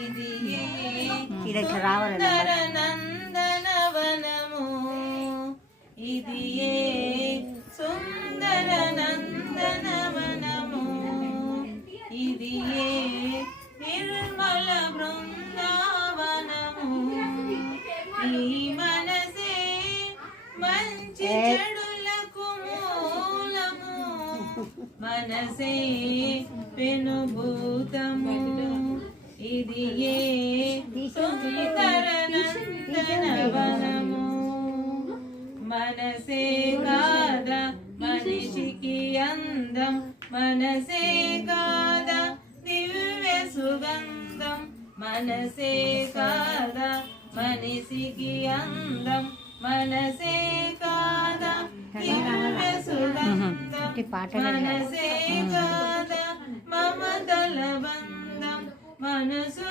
ఇది నందనవనము ఇది సుందర నందనవనము ఇది నిర్మల బృందావనము ఈ మనసే మంచి చెడులకు మూలము మనసే పెనుభూతము ఇది సుందర నందనవనము మనసే కాదా మనిషికి అందం మనసే కాదా దివ్య సుగంధం మనసే కాదా మనిషికి అందం మనసే కాదా దివ్య సుగంధం మనసే కాదా మమతల బంధం మనసు